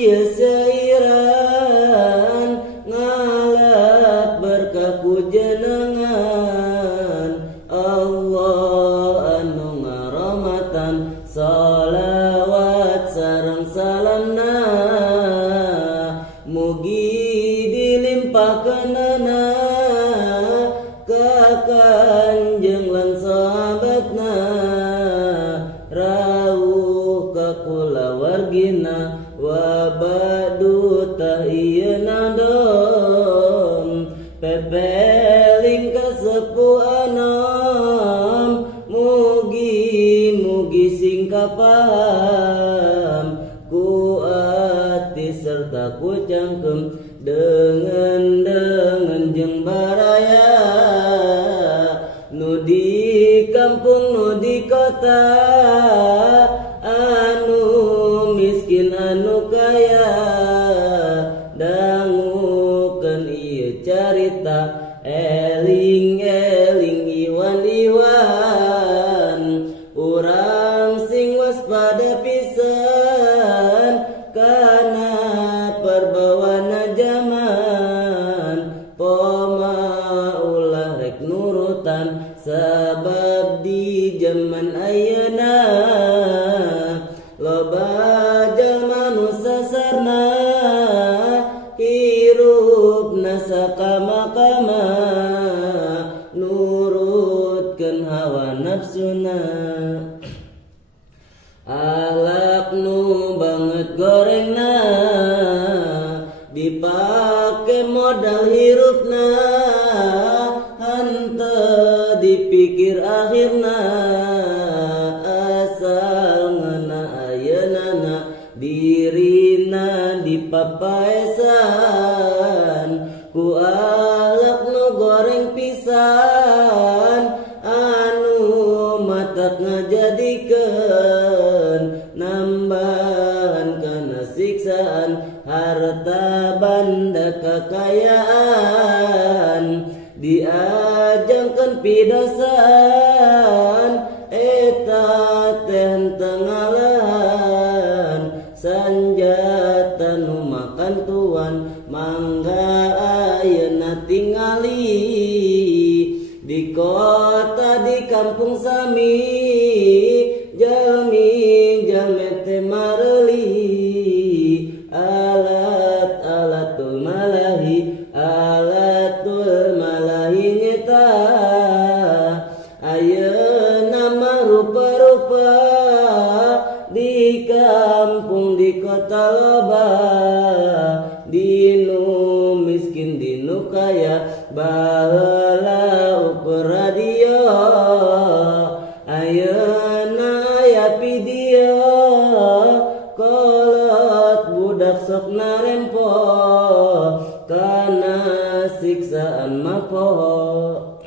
ieu sairan ngalat berkah kujenengan Allah anu ngarahmatan sholawat sareng salamna mugi dilimpahkeunana ka Kanjeng lan sahabatna rawuh ka kulawargina wa ba'du tahiyyana dom pepeling ka sepuh anom mugi sing kapaham ku ati serta ku cangkem dengan jeung baraya nu di kampung nu di kota anu miskin anu kaya dangukeun ieu carita eling-eling iwan-iwan urang sing waspada pisan kana perbawana zaman poma ulah rek nurutan sabab di zaman ayeuna loba jalma nu sasarna hirupna sakama-kama nurutkeun hawa nafsuna alak nu banget gorengna dipake modal hirupna henteu dipikir akhirna asal ngeuna ayeunana dirina dipapaesan ku alak nu goreng pisan anu matak ngajadikeun nambahan kana siksaan harta banda kekayaan diajangkeun pidasaan eta teh tengalahan sanjata nu makan tuan mangga ayeuna tingali di kota di kampung sami jalmi teh mareuli alatul malahi nyeta ayeuna mah rupa-rupa di kampung di kota loba dinu miskin dinu kaya baheula ukur radio ayeuna aya video kolot budak sok narempo kana siksaan mapoho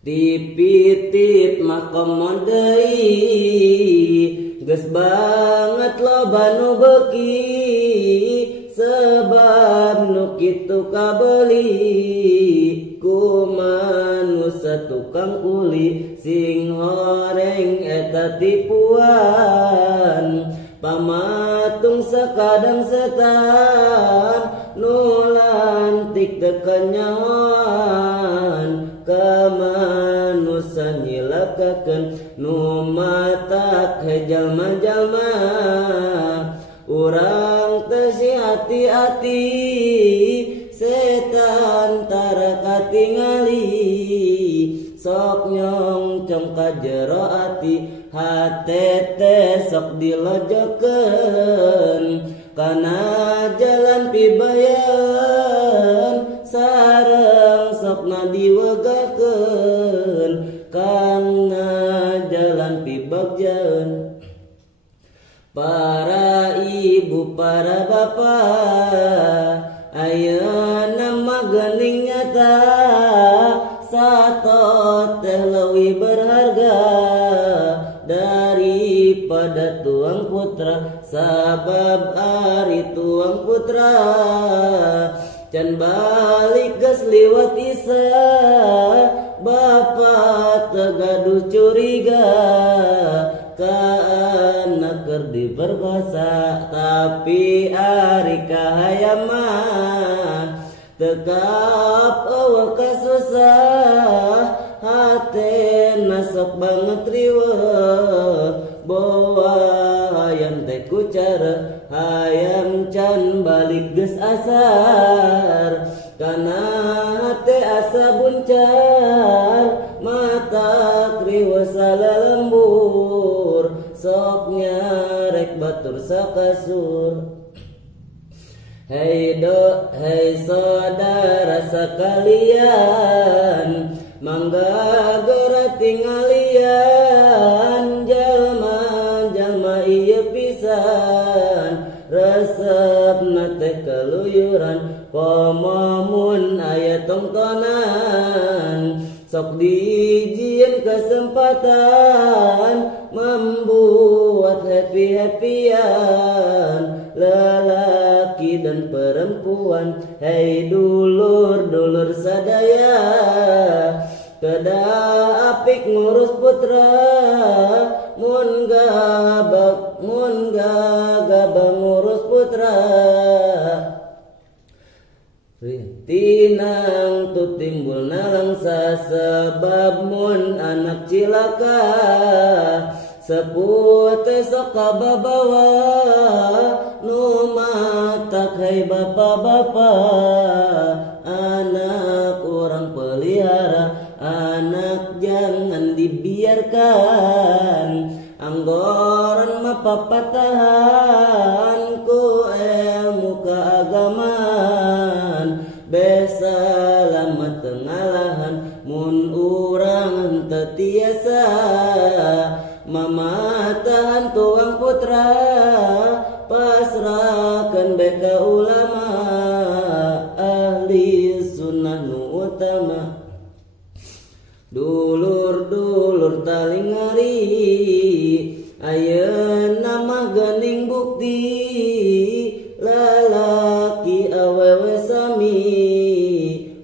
tipitip makom deui geus banget loba nu beuki sebab nu kitu kabeli ku manusia tukang kuli sing horeng eta tipuan pamatung sakadang setan nu lantik tekan nyawan ka manusia nyilakakeun nu matak jalma-jalma urang teh hati-hati setan tara katingali sok nyongcong ka jero ati hatete sok dilojokeun kana jalan pibayan sareng sokna diwegakeun kana jalan pibagjaeun para ibu para bapak ayeuna mah geuning nyata satot teh leuwih berharga daripada tuang putra sabab ari tuang putra can balik geus liwat isa bapa tegaduh curiga ka anak keur diperkosa, tapi ari kahayam mah tekap eueuh kasusah, hatena sok banget riweuh. Bawa hayam teh ku cara, hayam can balik geus asar, kana hate asa buncar, mata kriweuh salalembur, sok nyarek batur sakasur. Hei saudara sekalian, mangga geura tinggalian jalma ieu pisan, resepna teh keluyuran, komo mun aya tongtonan, sok dijieun kesempatan membuat happy-happyan lelaki dan perempuan. Hei dulur sadaya, kedah apik ngurus putra, mun gabang ngurus putra. Tinang tu timbul nalangsa, sebab mun anak cilaka, seput sok kababawa, nu matak hai bapa-bapa. Anak orang pelihara, anak jangan dibiarkan, anggoran mah papatahan ku ilmu keagamaan. Besa lama tengalahan, mun urang tetiasa, mamatahan tuang putra, pasrahkan beka ulama, ahli sunnah nu utama. Dulur talingari, ayeuna mah geuning bukti, lalaki awewe sami,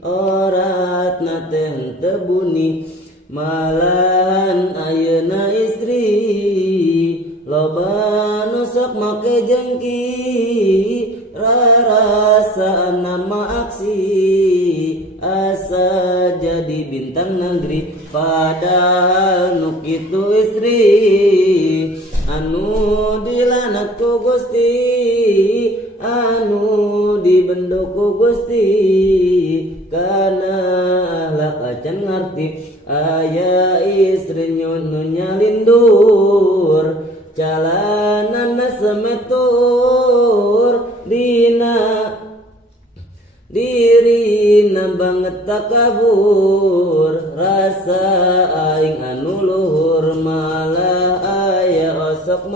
oratna teh henteu buni, malahan ayeuna istri, loba nu sok make jengki, rarasaan nama aksi, asa jadi bintang negeri, padahal nu kitu istri anu dilanat ku Gusti, anu dibenduk ku Gusti, kana ahlak acan ngarti, aya istri nu nyalindur, calanana semetur, dina dirina banget takabur, rasa aing anu luhur, malah aya osok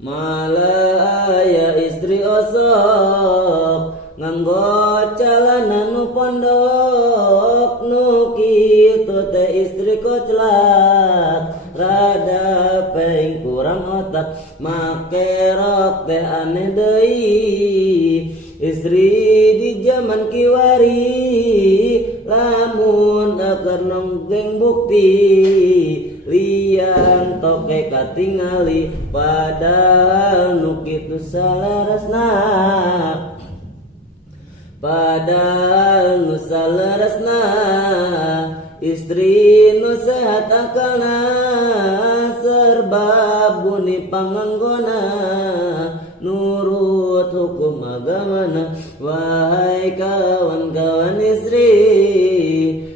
malah aya istri osok, nganggo calana nu pondok, nu kitu teh istri koclak, rada peing kurang otak, make rok teh aneh deui. Istri di zaman kiwari, lamun akar nonggeng bukti, lian toke katingali, padahal nu kitu salarasna, padahal nu salarasna. Istri nu sehat akalna, serba buni panganggona, nurut hukum agamana. Wahai kawan-kawan istri,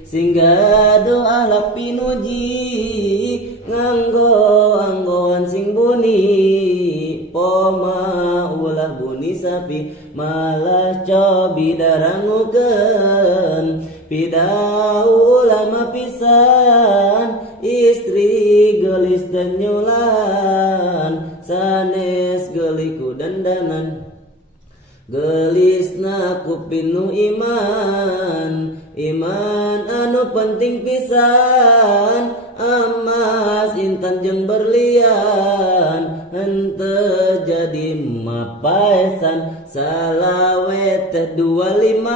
singga doa ahlak pinuji, nganggo anggoan sing buni, poma ulah buni sapi, malah cobi darangukeun, pidau ulama pisan, istri gelis dan nyulan, sanes geliku dandanan, gelisna kupinu iman, iman anu penting pisan, emas intan jeung berlian, henteu jadi mapaesan, salawet teh 25,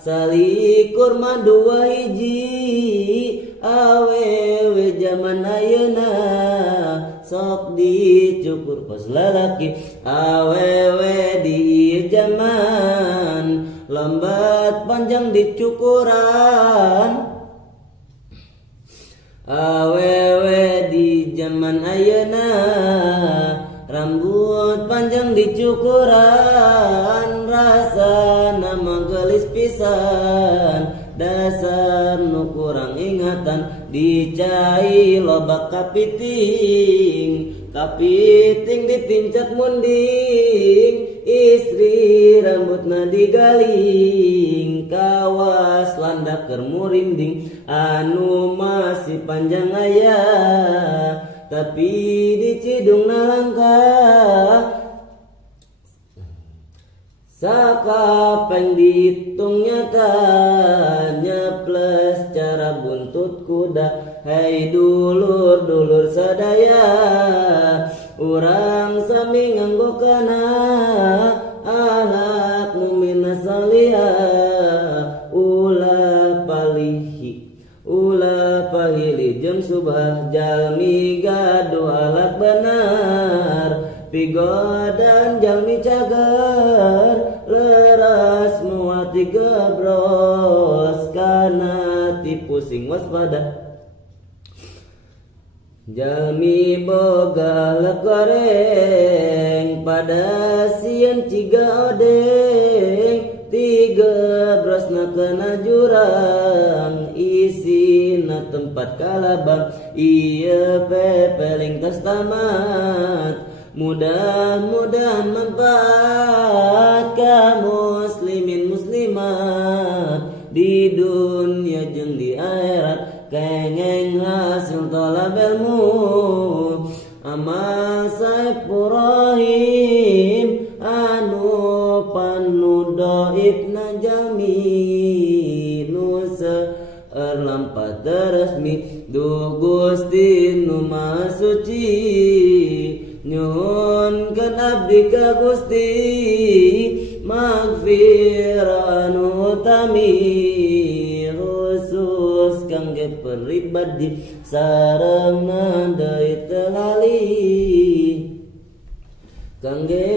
salikur mah 2 hiji, awewe zaman ayeuna, sok dicukur kos lalaki awewe di zaman lambat panjang dicukuran awewe di zaman ayeuna rambut panjang dicukuran rasa nama gelis pisan dasar nu kurang ingatan dicai loba kapiting ditincak munding istri rambutna digaling kawas landak keur murinding anu masih panjang aya tapi dicidung nalangka sakapeng dihitung nyatanya plus cara buntut kuda hai dulur sadaya urang sami nganggo kana anak mumina salihah ulah pahili jeung subah jalmi gaduh alak benar pigodan jalmi cager leras muati gebros kana tipu sing waspada jalmi boga goreng pada sieun ciga odeng tiga brosna kena jurang isina tempat kalabang iya pepeling tas tamat mudah-mudahan manfaat ka muslimin muslimat di dunia jeung di akhirat kengeng hasil tolab ilmu amal saipurahim anu panudoibna jalmi nu seerlampat resmi du Gusti nu Maha Suci nyuhun kan abdi ka Gusti magfirah anu utami khusus kangge pribadi sareng deui telali kangge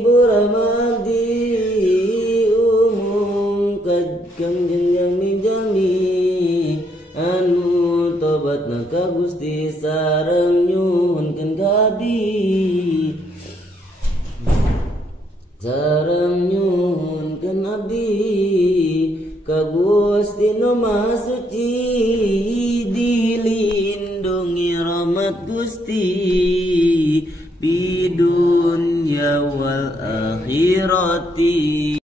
ibu ramadi umum kangjeng jami anu tobatna ka Gusti sareng nyuhunkeun ka abdi sareng nyuhunkeun abdi ka Gusti nu Maha Suci dilindungi rahmat Gusti bidunya wal akhirati.